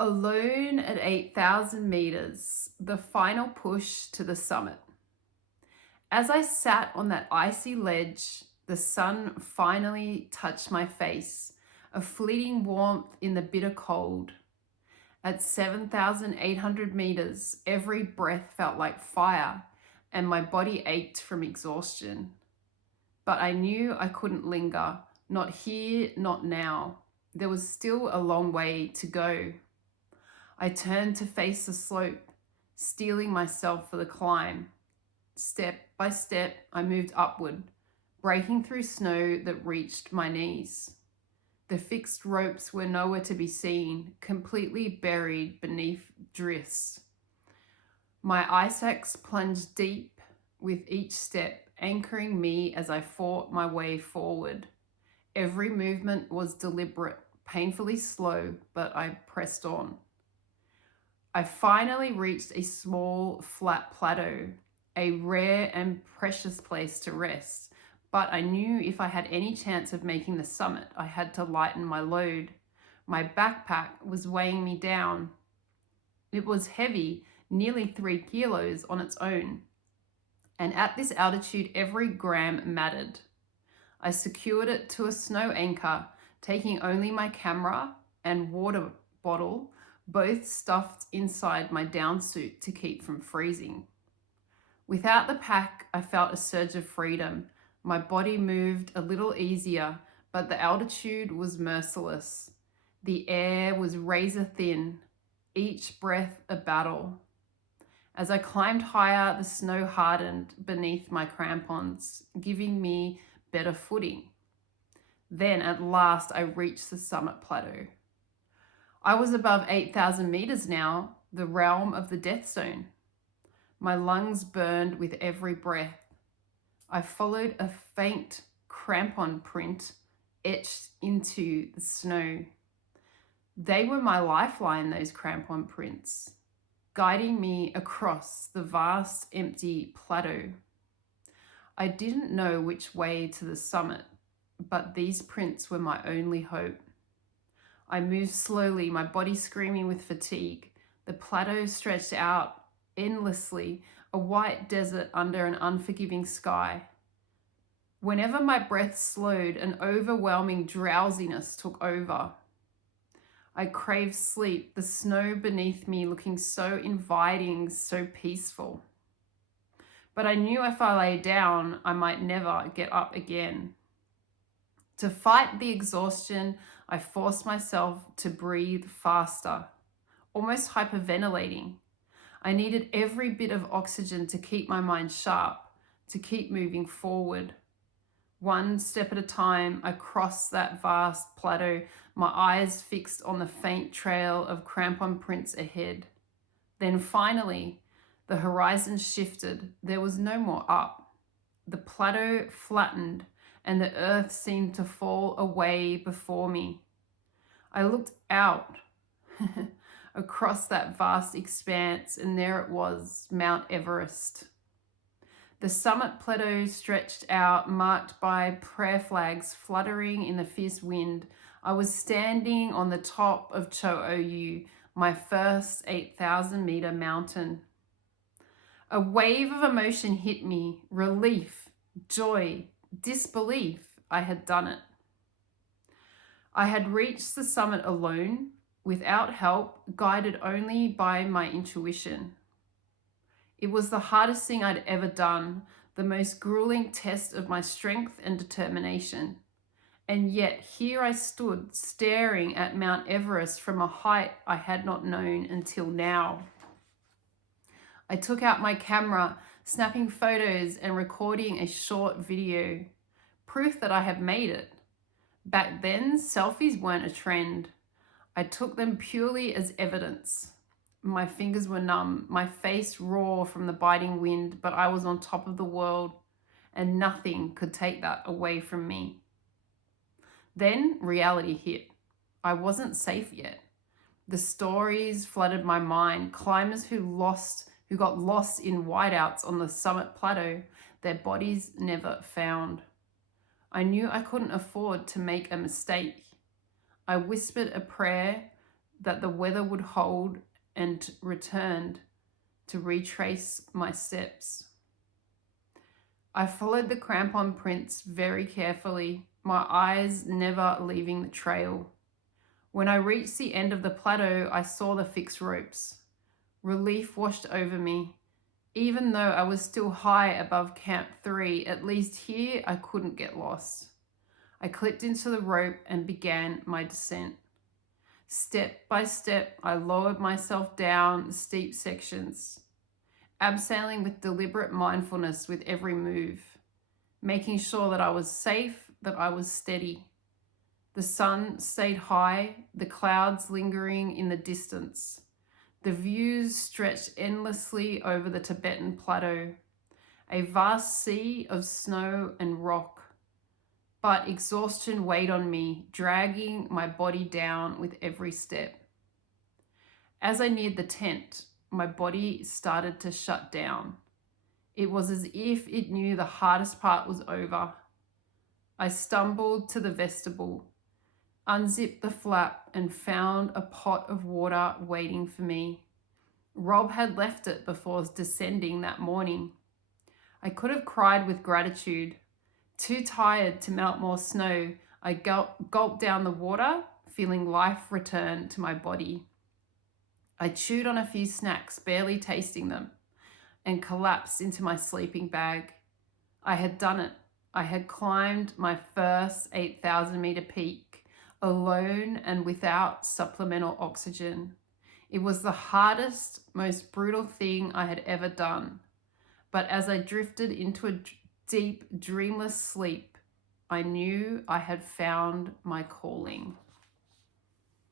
Alone at 8,000 meters, the final push to the summit. As I sat on that icy ledge, the sun finally touched my face, a fleeting warmth in the bitter cold. At 7,800 meters, every breath felt like fire, and my body ached from exhaustion. But I knew I couldn't linger, not here, not now. There was still a long way to go. I turned to face the slope, steeling myself for the climb. Step by step, I moved upward, breaking through snow that reached my knees. The fixed ropes were nowhere to be seen, completely buried beneath drifts. My ice axe plunged deep with each step, anchoring me as I fought my way forward. Every movement was deliberate, painfully slow, but I pressed on. I finally reached a small, flat plateau, a rare and precious place to rest, but I knew if I had any chance of making the summit, I had to lighten my load. My backpack was weighing me down. It was heavy, nearly 3 kilos on its own, and at this altitude, every gram mattered. I secured it to a snow anchor, taking only my camera and water bottle, both stuffed inside my down suit to keep from freezing. Without the pack, I felt a surge of freedom. My body moved a little easier, but the altitude was merciless. The air was razor thin, each breath a battle. As I climbed higher, the snow hardened beneath my crampons, giving me better footing. Then at last I reached the summit plateau. I was above 8,000 meters now, the realm of the death zone. My lungs burned with every breath. I followed a faint crampon print etched into the snow. They were my lifeline, those crampon prints, guiding me across the vast empty plateau. I didn't know which way to the summit, but these prints were my only hope. I moved slowly, my body screaming with fatigue. The plateau stretched out endlessly, a white desert under an unforgiving sky. Whenever my breath slowed, an overwhelming drowsiness took over. I craved sleep, the snow beneath me looking so inviting, so peaceful. But I knew if I lay down, I might never get up again. To fight the exhaustion, I forced myself to breathe faster, almost hyperventilating. I needed every bit of oxygen to keep my mind sharp, to keep moving forward. One step at a time, I crossed that vast plateau, my eyes fixed on the faint trail of crampon prints ahead. Then finally, the horizon shifted. There was no more up. The plateau flattened, and the earth seemed to fall away before me. I looked out across that vast expanse, and there it was, Mount Everest. The summit plateau stretched out, marked by prayer flags fluttering in the fierce wind. I was standing on the top of Cho Oyu, my first 8,000-meter mountain. A wave of emotion hit me, relief, joy, disbelief. I had done it. I had reached the summit alone, without help, guided only by my intuition. It was the hardest thing I'd ever done, the most grueling test of my strength and determination. And yet here I stood, staring at Mount Everest from a height I had not known until now. I took out my camera, snapping photos and recording a short video, proof that I had made it. Back then, selfies weren't a trend. I took them purely as evidence. My fingers were numb, my face raw from the biting wind, but I was on top of the world, and nothing could take that away from me. Then reality hit. I wasn't safe yet. The stories flooded my mind. Climbers who got lost in whiteouts on the summit plateau, their bodies never found. I knew I couldn't afford to make a mistake. I whispered a prayer, that the weather would hold and returned to retrace my steps. I followed the crampon prints very carefully, my eyes never leaving the trail. When I reached the end of the plateau, I saw the fixed ropes. Relief washed over me. Even though I was still high above Camp 3, at least here I couldn't get lost. I clipped into the rope and began my descent. Step by step, I lowered myself down steep sections, abseiling with deliberate mindfulness with every move, making sure that I was safe, that I was steady. The sun stayed high, the clouds lingering in the distance. The views stretched endlessly over the Tibetan plateau, a vast sea of snow and rock. But exhaustion weighed on me, dragging my body down with every step. As I neared the tent, my body started to shut down. It was as if it knew the hardest part was over. I stumbled to the vestibule, unzipped the flap, and found a pot of water waiting for me. Rob had left it before descending that morning. I could have cried with gratitude. Too tired to melt more snow, I gulped down the water, feeling life return to my body. I chewed on a few snacks, barely tasting them, and collapsed into my sleeping bag. I had done it. I had climbed my first 8,000-meter peak, alone and without supplemental oxygen. It was the hardest, most brutal thing I had ever done. But as I drifted into a deep, dreamless sleep, I knew I had found my calling.